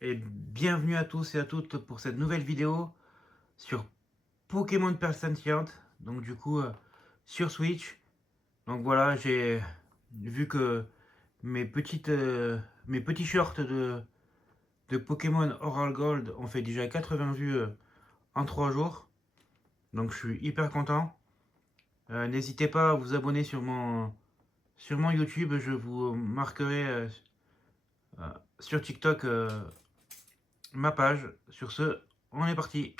Et bienvenue à tous et à toutes pour cette nouvelle vidéo sur Pokémon Pearl Sentient. Donc du coup sur Switch. Donc voilà, j'ai vu que mes petits shorts de Pokémon Oral Gold ont fait déjà 80 vues en 3 jours. Donc je suis hyper content. N'hésitez pas à vous abonner sur mon YouTube. Je vous marquerai euh, sur TikTok ma page. Sur ce, on est parti.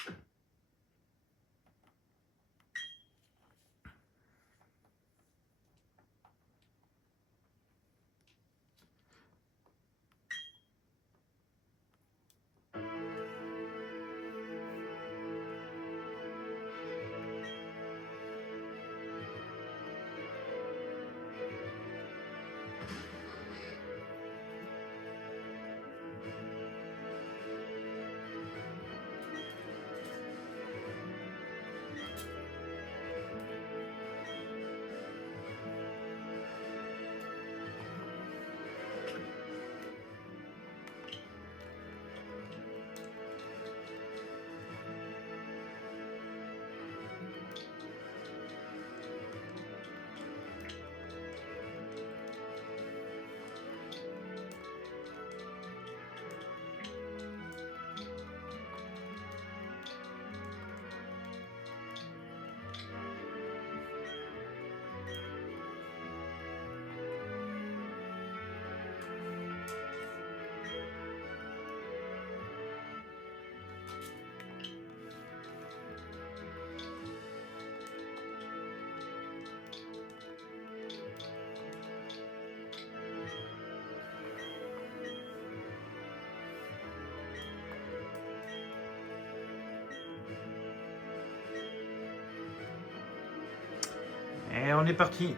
Et on est parti.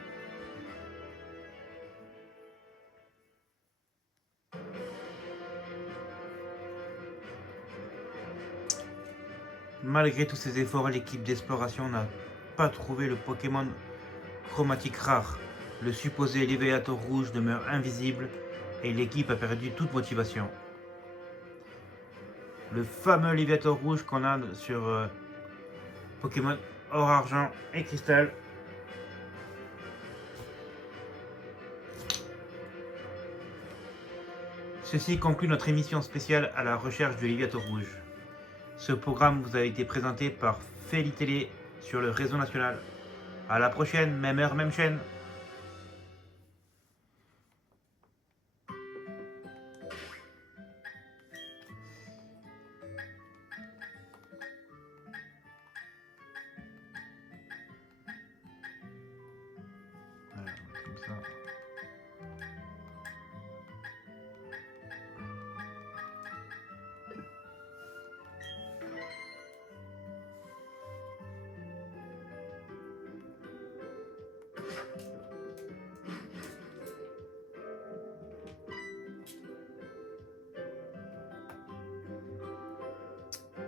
Malgré tous ses efforts, l'équipe d'exploration n'a pas trouvé le Pokémon chromatique rare. Le supposé Léviator rouge demeure invisible et l'équipe a perdu toute motivation. Le fameux Léviator rouge qu'on a sur Pokémon Or Argent et Cristal. Ceci conclut notre émission spéciale à la recherche du Léviator rouge. Ce programme vous a été présenté par Feli Télé sur le réseau national. A la prochaine, même heure, même chaîne. Voilà, comme ça.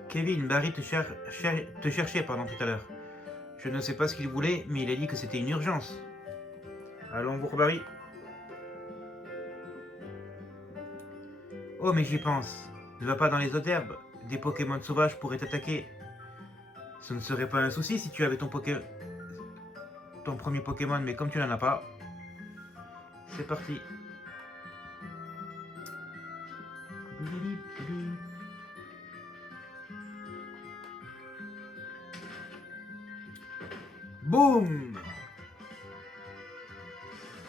Kevin, Barry te cherchait pendant tout à l'heure. Je ne sais pas ce qu'il voulait, mais il a dit que c'était une urgence. Allons voir Barry. Oh, mais j'y pense. Ne va pas dans les autres herbes. Des Pokémon sauvages pourraient t'attaquer. Ce ne serait pas un souci si tu avais ton premier Pokémon, mais comme tu n'en as pas, c'est parti. Boum.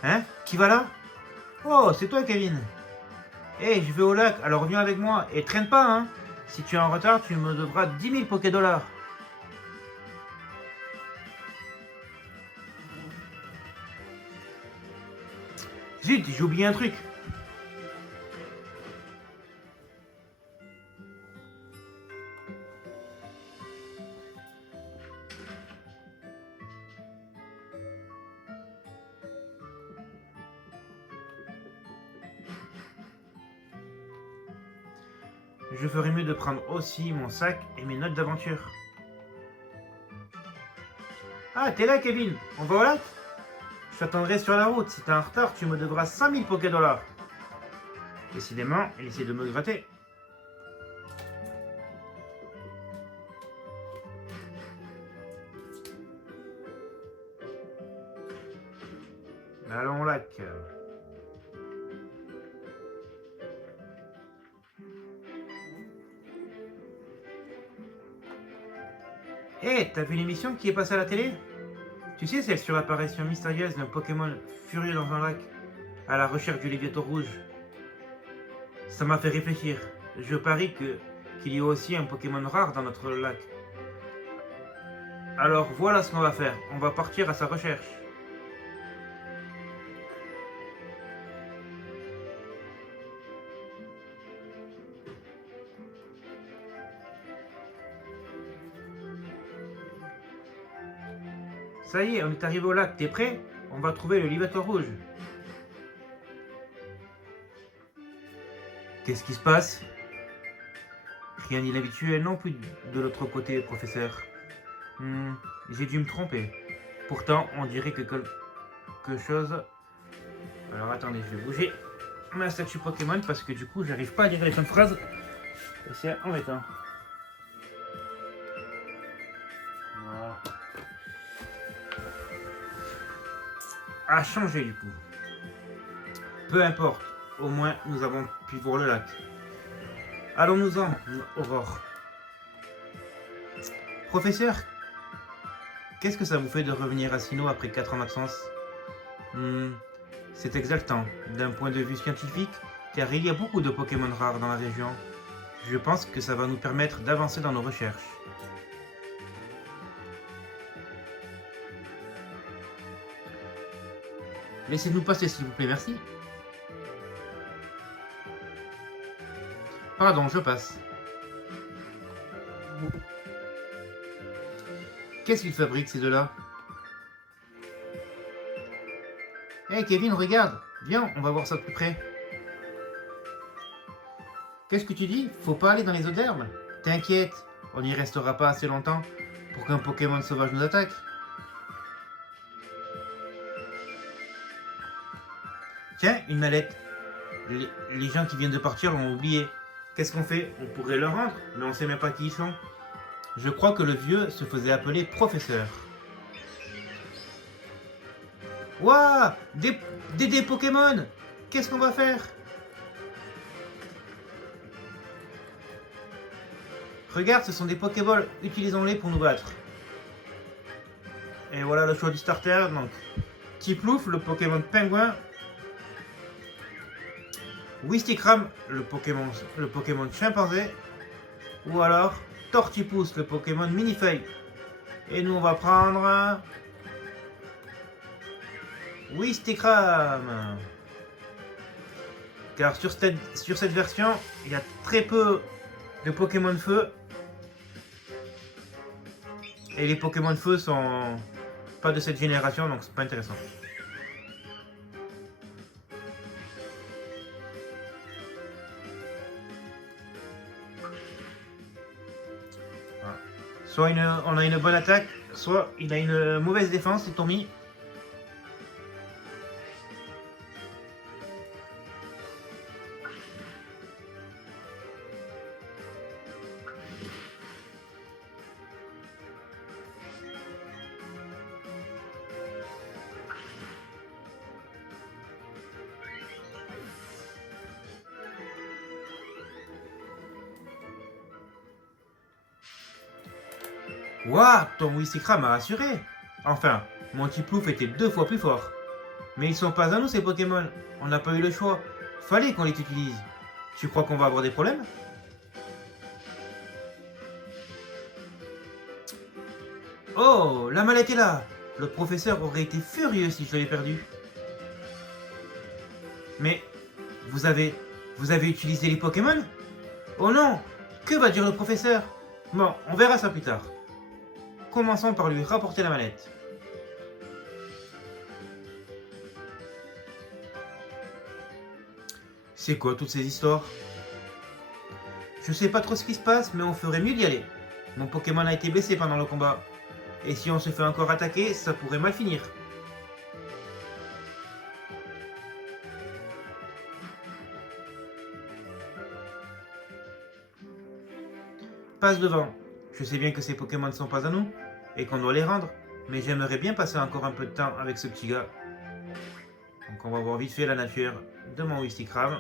Hein? Qui va là? Oh, c'est toi, Kevin. Eh, je vais au lac, alors viens avec moi. Et traîne pas, hein. Si tu es en retard, tu me devras 10 000 Pokédollars. Zut, j'ai oublié un truc. Je ferais mieux de prendre aussi mon sac et mes notes d'aventure. Ah, t'es là, Kevin. On va au lac? Je t'attendrai sur la route. Si t'es en retard, tu me devras 5 000 Pokédollars. Décidément, il essaie de me gratter. Hé, t'as vu l'émission qui est passée à la télé? Tu sais, celle sur l'apparition mystérieuse d'un Pokémon furieux dans un lac, à la recherche du Léviathan rouge. Ça m'a fait réfléchir. Je parie qu'il y a aussi un Pokémon rare dans notre lac. Alors voilà ce qu'on va faire. On va partir à sa recherche. Ça y est, on est arrivé au lac. T'es prêt? On va trouver le Léviathan rouge. Qu'est-ce qui se passe? Rien d'inhabituel non plus de l'autre côté, professeur. J'ai dû me tromper. Pourtant, on dirait que quelque chose... Alors attendez, je vais bouger ma statue Pokémon parce que du coup, j'arrive pas à lire les fins de phrases. Et c'est embêtant. Voilà. A changé du coup. Peu importe, au moins nous avons pu voir le lac. Allons-nous-en, Aurore. Professeur, qu'est-ce que ça vous fait de revenir à Sinnoh après 4 ans d'absence? C'est exaltant, d'un point de vue scientifique, car il y a beaucoup de Pokémon rares dans la région. Je pense que ça va nous permettre d'avancer dans nos recherches. Laissez-nous passer s'il vous plaît, merci. Pardon, je passe. Qu'est-ce qu'ils fabriquent ces deux-là? Hé Kevin, regarde. Viens, on va voir ça de plus près. Qu'est-ce que tu dis? Faut pas aller dans les eaux d'herbe. T'inquiète, on n'y restera pas assez longtemps pour qu'un Pokémon sauvage nous attaque. Tiens, une mallette. Les gens qui viennent de partir l'ont oublié. Qu'est-ce qu'on fait? On pourrait leur rendre, mais on sait même pas qui ils sont. Je crois que le vieux se faisait appeler professeur. Ouah! Des Pokémon! Qu'est-ce qu'on va faire? Regarde, ce sont des Pokéballs. Utilisons-les pour nous battre. Et voilà le choix du starter. Donc, Tiplouf, le Pokémon pingouin. Wistikram, le Pokémon chimpanzé. Ou alors Tortipousse, le Pokémon minifeuille. Et nous, on va prendre... Wistikram. Car sur cette version, il y a très peu de Pokémon feu. Et les Pokémon feu sont pas de cette génération, donc c'est pas intéressant. Voilà. Soit on a une bonne attaque, soit il a une mauvaise défense, c'est Tommy. Waouh, ton Wistikram m'a rassuré. Enfin, mon Tiplouf était 2 fois plus fort. Mais ils sont pas à nous ces Pokémon. On n'a pas eu le choix. Fallait qu'on les utilise. Tu crois qu'on va avoir des problèmes? Oh, la mallette est là. Le professeur aurait été furieux si je l'avais perdu. Mais vous avez utilisé les Pokémon? Oh non, que va dire le professeur? Bon, on verra ça plus tard. Commençons par lui rapporter la mallette. C'est quoi toutes ces histoires? Je sais pas trop ce qui se passe, mais on ferait mieux d'y aller. Mon Pokémon a été blessé pendant le combat. Et si on se fait encore attaquer, ça pourrait mal finir. Passe devant. Je sais bien que ces Pokémon ne sont pas à nous, et qu'on doit les rendre, mais j'aimerais bien passer encore un peu de temps avec ce petit gars. Donc on va voir vite fait la nature de mon Wistikram.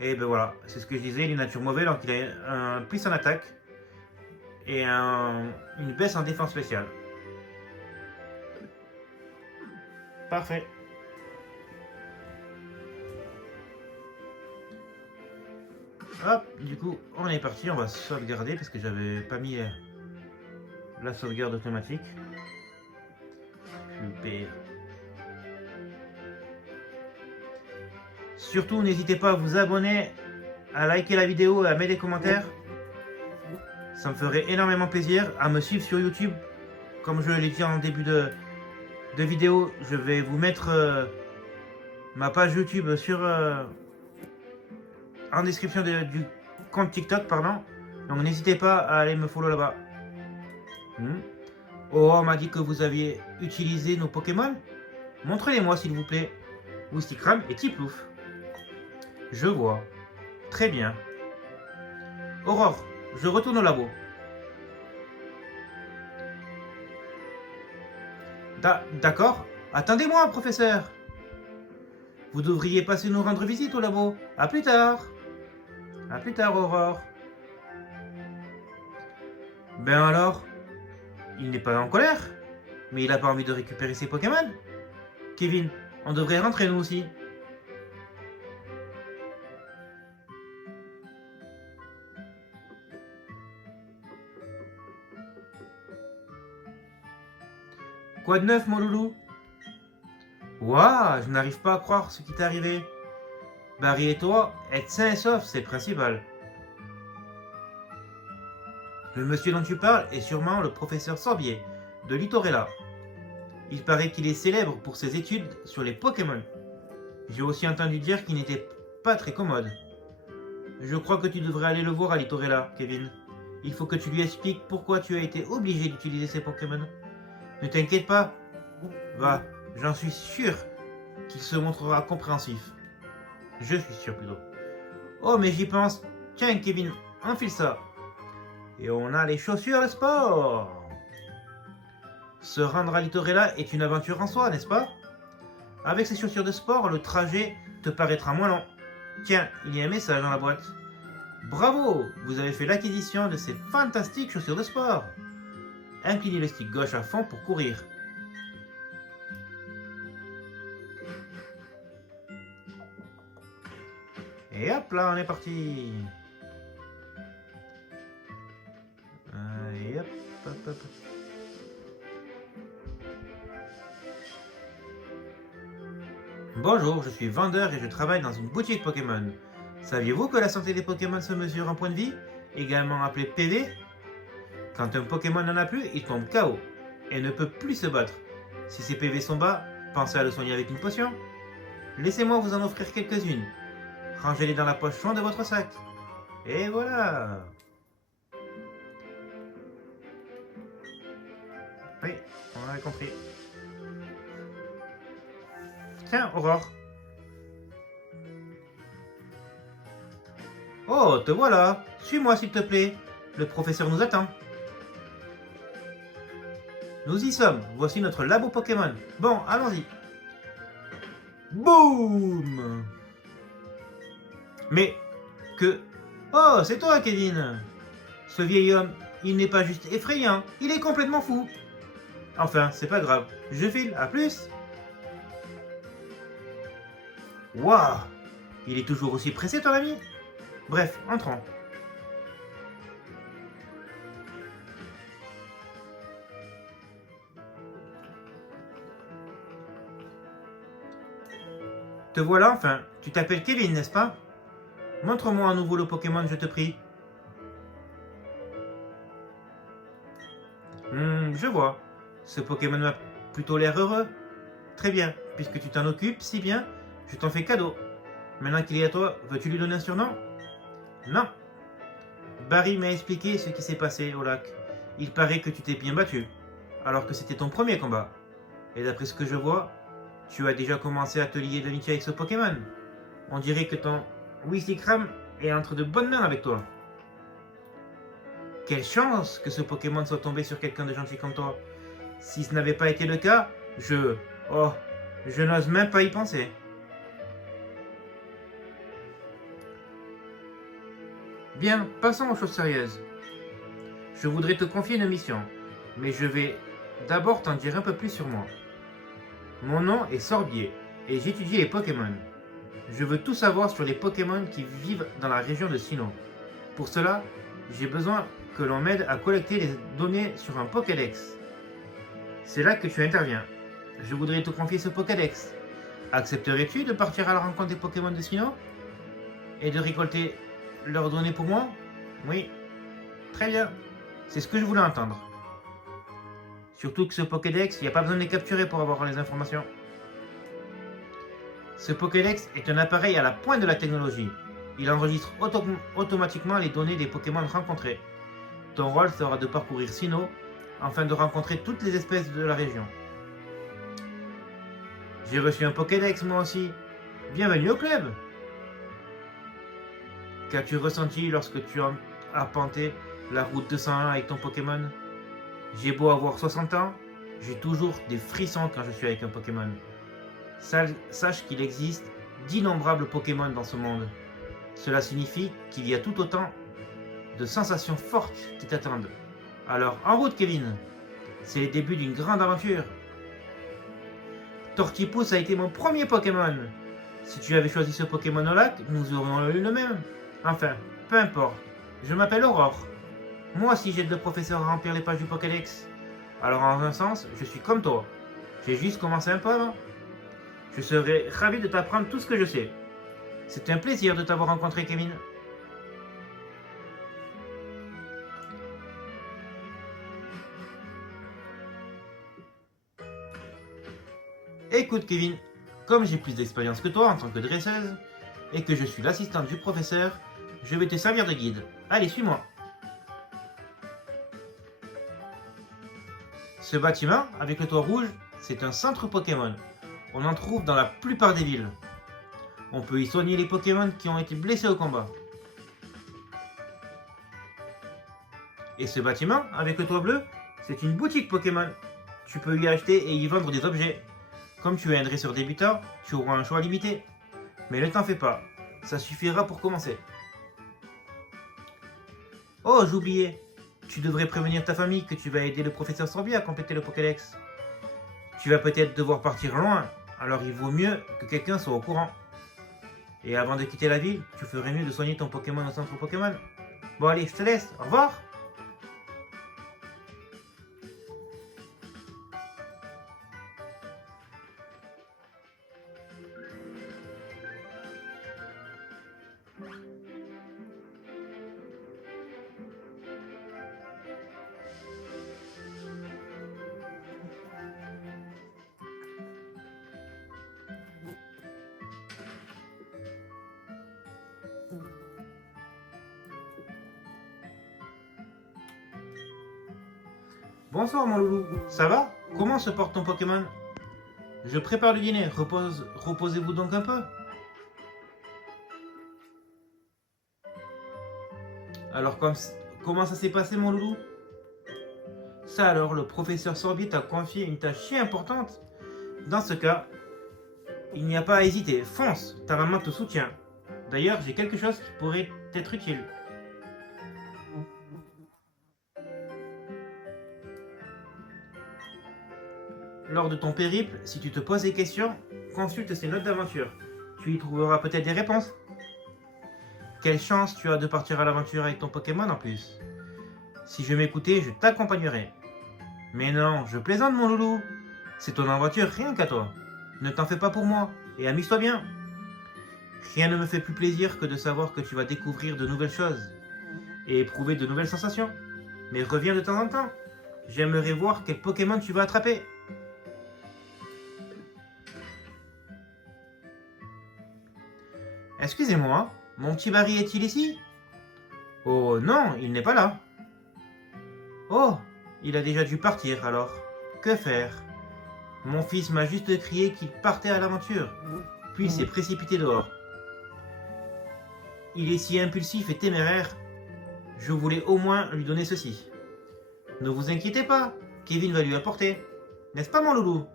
Et ben voilà, c'est ce que je disais, il est nature mauvaise, donc il a un plus en attaque. et une baisse en défense spéciale. Parfait. Hop, du coup, on est parti, on va sauvegarder parce que j'avais pas mis la sauvegarde automatique. Super. Surtout, n'hésitez pas à vous abonner, à liker la vidéo et à mettre des commentaires. Ça me ferait énormément plaisir. À me suivre sur YouTube. Comme je l'ai dit en début de vidéo, je vais vous mettre ma page YouTube en description du compte TikTok, pardon. Donc n'hésitez pas à aller me follow là-bas. Aurore m'a dit que vous aviez utilisé nos Pokémon. Montrez-les-moi s'il vous plaît. Woostikram et Tiplouf. Je vois. Très bien. Aurore, je retourne au labo. D'accord. Attendez-moi, professeur. Vous devriez passer nous rendre visite au labo. À plus tard. À plus tard, Aurore. Ben alors, il n'est pas en colère, mais il n'a pas envie de récupérer ses Pokémon. Kevin, on devrait rentrer nous aussi. Quoi de neuf, mon loulou? Waouh, je n'arrive pas à croire ce qui t'est arrivé. Barry et toi, êtes sains et saufs, c'est le principal. Le monsieur dont tu parles est sûrement le professeur Sorbier, de Litorella. Il paraît qu'il est célèbre pour ses études sur les Pokémon. J'ai aussi entendu dire qu'il n'était pas très commode. Je crois que tu devrais aller le voir à Litorella, Kevin. Il faut que tu lui expliques pourquoi tu as été obligé d'utiliser ces Pokémon. Ne t'inquiète pas. Va, j'en suis sûr qu'il se montrera compréhensif. Je suis sûr plutôt. Oh, mais j'y pense. Tiens, Kevin, enfile ça. Et on a les chaussures de sport. Se rendre à Litorella est une aventure en soi, n'est-ce pas? Avec ces chaussures de sport, le trajet te paraîtra moins long. Tiens, il y a un message dans la boîte. Bravo, vous avez fait l'acquisition de ces fantastiques chaussures de sport. Inclinez le stick gauche à fond pour courir. Et hop là, on est parti. Et hop, hop, hop. Bonjour, je suis vendeur et je travaille dans une boutique Pokémon. Saviez-vous que la santé des Pokémon se mesure en points de vie, également appelé PV? Quand un Pokémon n'en a plus, il tombe KO et ne peut plus se battre. Si ses PV sont bas, pensez à le soigner avec une potion. Laissez-moi vous en offrir quelques-unes. Rangez-les dans la poche fond de votre sac. Et voilà. Oui, on avait compris. Tiens, Aurore. Oh, te voilà. Suis-moi s'il te plaît. Le professeur nous attend. Nous y sommes. Voici notre labo Pokémon. Bon, allons-y. Boum! Mais que... Oh, c'est toi, Kevin. Ce vieil homme, il n'est pas juste effrayant, il est complètement fou. Enfin, c'est pas grave. Je file, à plus. Waouh! Il est toujours aussi pressé, ton ami? Bref, entrons. Te voilà enfin. Tu t'appelles Kevin, n'est-ce pas? Montre-moi à nouveau le Pokémon, je te prie. Je vois. Ce Pokémon m'a plutôt l'air heureux. Très bien. Puisque tu t'en occupes si bien, je t'en fais cadeau. Maintenant qu'il est à toi, veux-tu lui donner un surnom? Non. Barry m'a expliqué ce qui s'est passé au lac. Il paraît que tu t'es bien battu, alors que c'était ton premier combat. Et d'après ce que je vois, tu as déjà commencé à te lier d'amitié avec ce Pokémon. On dirait que ton Wizzikram est entre de bonnes mains avec toi. Quelle chance que ce Pokémon soit tombé sur quelqu'un de gentil comme toi. Si ce n'avait pas été le cas, Oh, je n'ose même pas y penser. Bien, passons aux choses sérieuses. Je voudrais te confier une mission, mais je vais d'abord t'en dire un peu plus sur moi. Mon nom est Sorbier et j'étudie les Pokémon. Je veux tout savoir sur les Pokémon qui vivent dans la région de Sinnoh. Pour cela, j'ai besoin que l'on m'aide à collecter les données sur un Pokédex. C'est là que tu interviens. Je voudrais te confier ce Pokédex. Accepterais-tu de partir à la rencontre des Pokémon de Sinnoh et de récolter leurs données pour moi? Oui. Très bien. C'est ce que je voulais entendre. Surtout que ce Pokédex, il n'y a pas besoin de les capturer pour avoir les informations. Ce Pokédex est un appareil à la pointe de la technologie. Il enregistre automatiquement les données des Pokémon rencontrés. Ton rôle sera de parcourir Sinnoh afin de rencontrer toutes les espèces de la région. J'ai reçu un Pokédex moi aussi. Bienvenue au club. Qu'as-tu ressenti lorsque tu as arpenté la route 201 avec ton Pokémon? J'ai beau avoir 60 ans, j'ai toujours des frissons quand je suis avec un Pokémon. Sache qu'il existe d'innombrables Pokémon dans ce monde. Cela signifie qu'il y a tout autant de sensations fortes qui t'attendent. Alors en route Kevin, c'est le début d'une grande aventure. Tortipousse a été mon premier Pokémon. Si tu avais choisi ce Pokémon au lac, nous aurions eu le même. Enfin, peu importe. Je m'appelle Aurore. Moi aussi j'aide le professeur à remplir les pages du Pokédex. Alors en un sens, je suis comme toi. J'ai juste commencé un peu avant. Je serais ravi de t'apprendre tout ce que je sais. C'est un plaisir de t'avoir rencontré, Kevin. Écoute, Kevin, comme j'ai plus d'expérience que toi en tant que dresseuse, et que je suis l'assistante du professeur, je vais te servir de guide. Allez, suis-moi. Ce bâtiment, avec le toit rouge, c'est un centre Pokémon. On en trouve dans la plupart des villes. On peut y soigner les Pokémon qui ont été blessés au combat. Et ce bâtiment, avec le toit bleu, c'est une boutique Pokémon. Tu peux y acheter et y vendre des objets. Comme tu es un dresseur débutant, tu auras un choix limité. Mais ne t'en fais pas, ça suffira pour commencer. Oh, j'oubliais. Tu devrais prévenir ta famille que tu vas aider le professeur Sorbier à compléter le Pokédex. Tu vas peut-être devoir partir loin, alors il vaut mieux que quelqu'un soit au courant. Et avant de quitter la ville, tu ferais mieux de soigner ton Pokémon au centre Pokémon. Bon allez, je te laisse, au revoir. Bonsoir mon loulou, ça va? Comment se porte ton Pokémon? Je prépare le dîner, reposez-vous donc un peu. Alors comment ça s'est passé mon loulou? Ça alors, le professeur Sorbier t'a confié une tâche si importante? Dans ce cas, il n'y a pas à hésiter, fonce, ta maman te soutient. D'ailleurs, j'ai quelque chose qui pourrait t'être utile. Lors de ton périple, si tu te poses des questions, consulte ces notes d'aventure. Tu y trouveras peut-être des réponses. Quelle chance tu as de partir à l'aventure avec ton Pokémon en plus. Si je m'écoutais, je t'accompagnerais. Mais non, je plaisante mon loulou. C'est ton aventure rien qu'à toi. Ne t'en fais pas pour moi, et amuse-toi bien. Rien ne me fait plus plaisir que de savoir que tu vas découvrir de nouvelles choses et éprouver de nouvelles sensations. Mais reviens de temps en temps. J'aimerais voir quel Pokémon tu vas attraper. Excusez-moi, mon petit Barry est-il ici? Oh non, il n'est pas là. Oh, il a déjà dû partir alors. Que faire? Mon fils m'a juste crié qu'il partait à l'aventure, puis s'est précipité dehors. Il est si impulsif et téméraire, je voulais au moins lui donner ceci. Ne vous inquiétez pas, Kevin va lui apporter. N'est-ce pas mon loulou?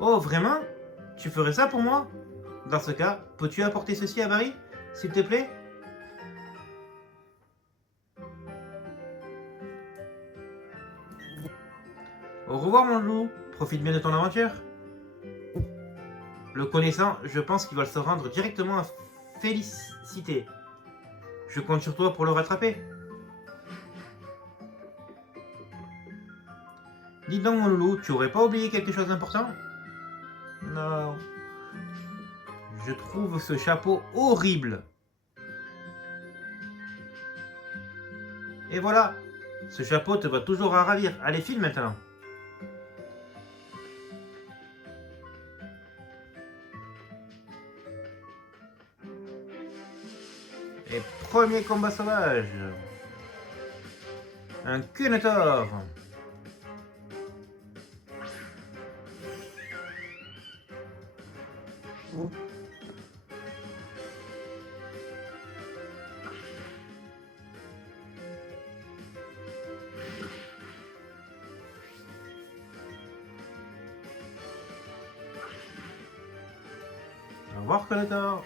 Oh, vraiment? Tu ferais ça pour moi? Dans ce cas, peux-tu apporter ceci à Barry, s'il te plaît? Au revoir mon loup, profite bien de ton aventure. Le connaissant, je pense qu'il va se rendre directement à Félicité. Je compte sur toi pour le rattraper. Dis donc mon loup, tu aurais pas oublié quelque chose d'important? Non. Je trouve ce chapeau horrible. Et voilà, ce chapeau te va toujours à ravir. Allez, file maintenant. Et premier combat sauvage. Un Kunator. Au revoir Kunator.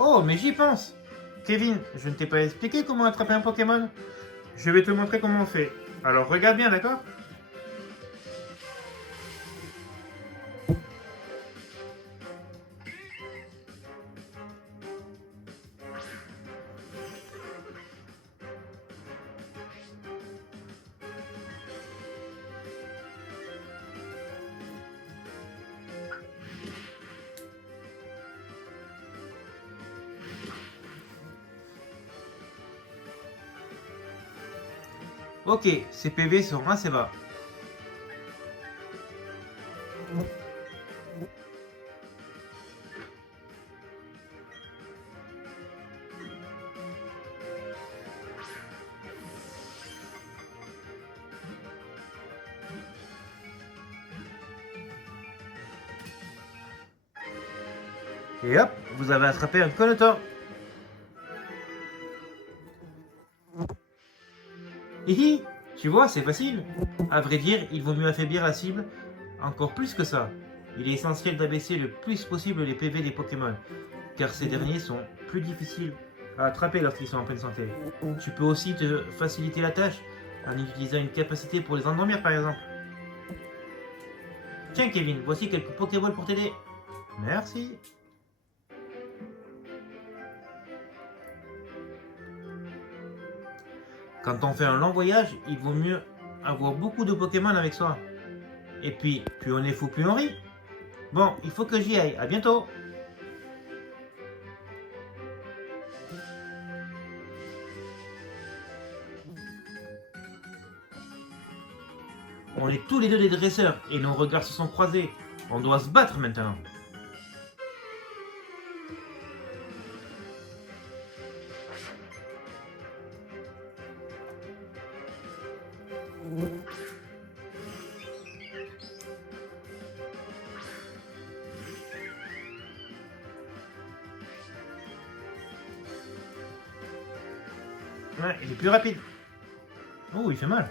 Oh, mais j'y pense. Kevin, je ne t'ai pas expliqué comment attraper un Pokémon. Je vais te montrer comment on fait. Alors regarde bien, d'accord? Ok, ces PV sont assez bas. Et hop, vous avez attrapé un Konotor. Hihi, tu vois, c'est facile. À vrai dire, il vaut mieux affaiblir la cible encore plus que ça. Il est essentiel d'abaisser le plus possible les PV des Pokémon, car ces derniers sont plus difficiles à attraper lorsqu'ils sont en pleine santé. Tu peux aussi te faciliter la tâche en utilisant une capacité pour les endormir par exemple. Tiens Kevin, voici quelques Pokéballs pour t'aider. Merci. Quand on fait un long voyage, il vaut mieux avoir beaucoup de Pokémon avec soi. Et puis, plus on est fou, plus on rit. Bon, il faut que j'y aille. À bientôt. On est tous les deux des dresseurs et nos regards se sont croisés. On doit se battre maintenant. Ouais, il est plus rapide. Oh, il fait mal.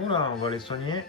Oula, on va les soigner.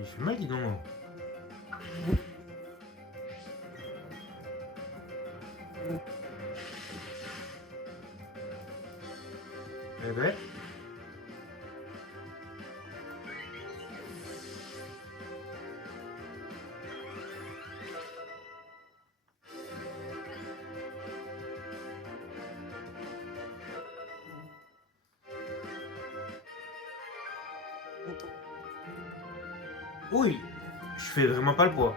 Il fait mal, dis donc. Oui, je fais vraiment pas le poids.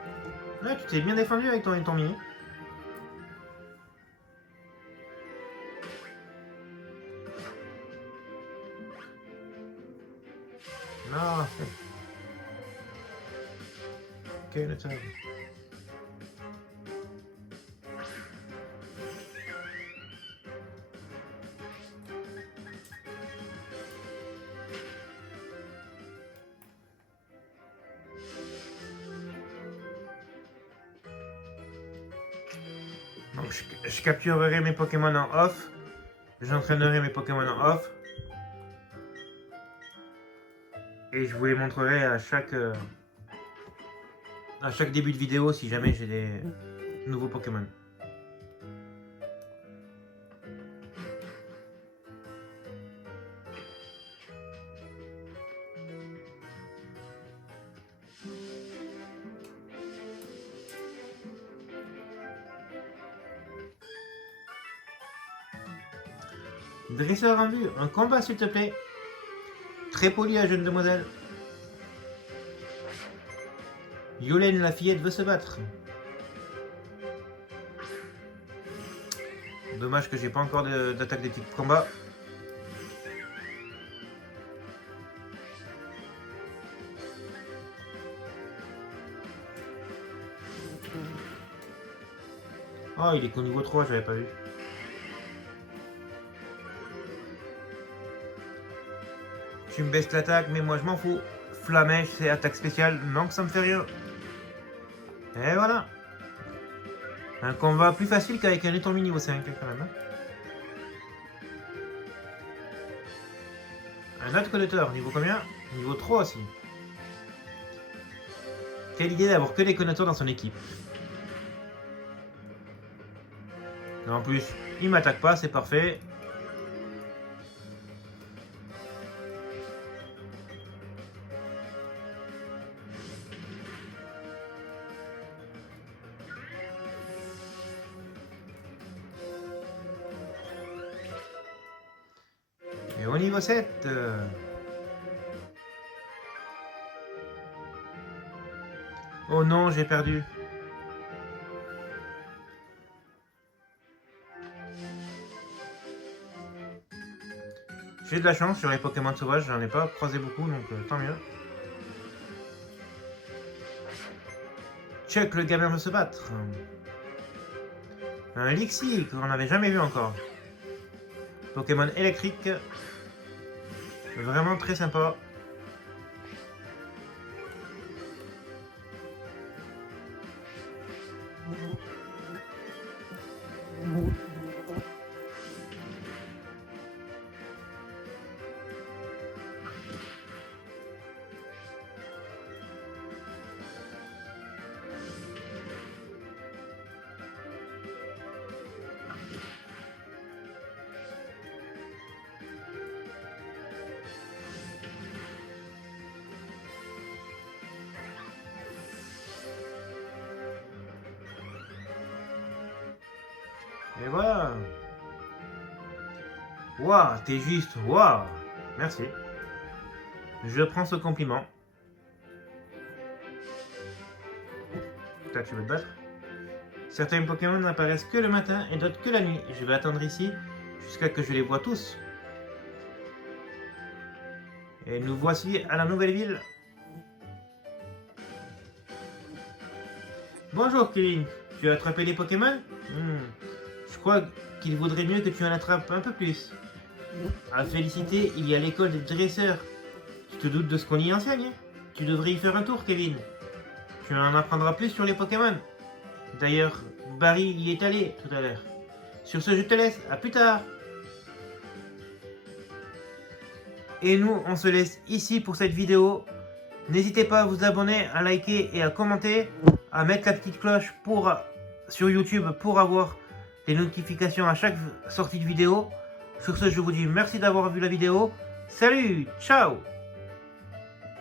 Ouais, tu t'es bien défendu avec ton mini. Non. Ok, le tag. Donc je capturerai mes Pokémon en off. J'entraînerai mes Pokémon en off. Et je vous les montrerai à chaque début de vidéo si jamais j'ai des nouveaux Pokémon. Dresseur en vue, un combat s'il te plaît. Très poli la jeune demoiselle. Yolène la fillette veut se battre. Dommage que j'ai pas encore d'attaque de type combat. Oh, il est qu'au niveau 3, j'avais pas vu. Tu me baisses l'attaque, mais moi je m'en fous. Flamèche, c'est attaque spéciale, donc ça me fait rien. Et voilà. Un combat plus facile qu'avec un étourmi niveau 5 quand même. Un autre connoteur, niveau combien? Niveau 3 aussi. Quelle idée d'avoir que des connoteurs dans son équipe. Et en plus, il m'attaque pas, c'est parfait. Et au niveau 7... Oh non, j'ai perdu. J'ai de la chance sur les Pokémon sauvages, j'en ai pas croisé beaucoup, donc tant mieux. Chuck, le gamin veut se battre. Un Lixie qu'on n'avait jamais vu encore. Pokémon électrique. Vraiment très sympa. Et voilà. Waouh, t'es juste. Waouh. Merci. Je prends ce compliment. Toi, tu veux te battre? Certains Pokémon n'apparaissent que le matin et d'autres que la nuit. Je vais attendre ici jusqu'à ce que je les vois tous. Et nous voici à la nouvelle ville. Bonjour Kevin, tu as attrapé les Pokémon? Je crois qu'il vaudrait mieux que tu en attrapes un peu plus. À féliciter, il y a l'école des dresseurs. Tu te doutes de ce qu'on y enseigne? Tu devrais y faire un tour, Kevin. Tu en apprendras plus sur les Pokémon. D'ailleurs, Barry y est allé tout à l'heure. Sur ce, je te laisse. À plus tard. Et nous, on se laisse ici pour cette vidéo. N'hésitez pas à vous abonner, à liker et à commenter, à mettre la petite cloche sur YouTube pour avoir les notifications à chaque sortie de vidéo. Sur ce, je vous dis merci d'avoir vu la vidéo. Salut, ciao!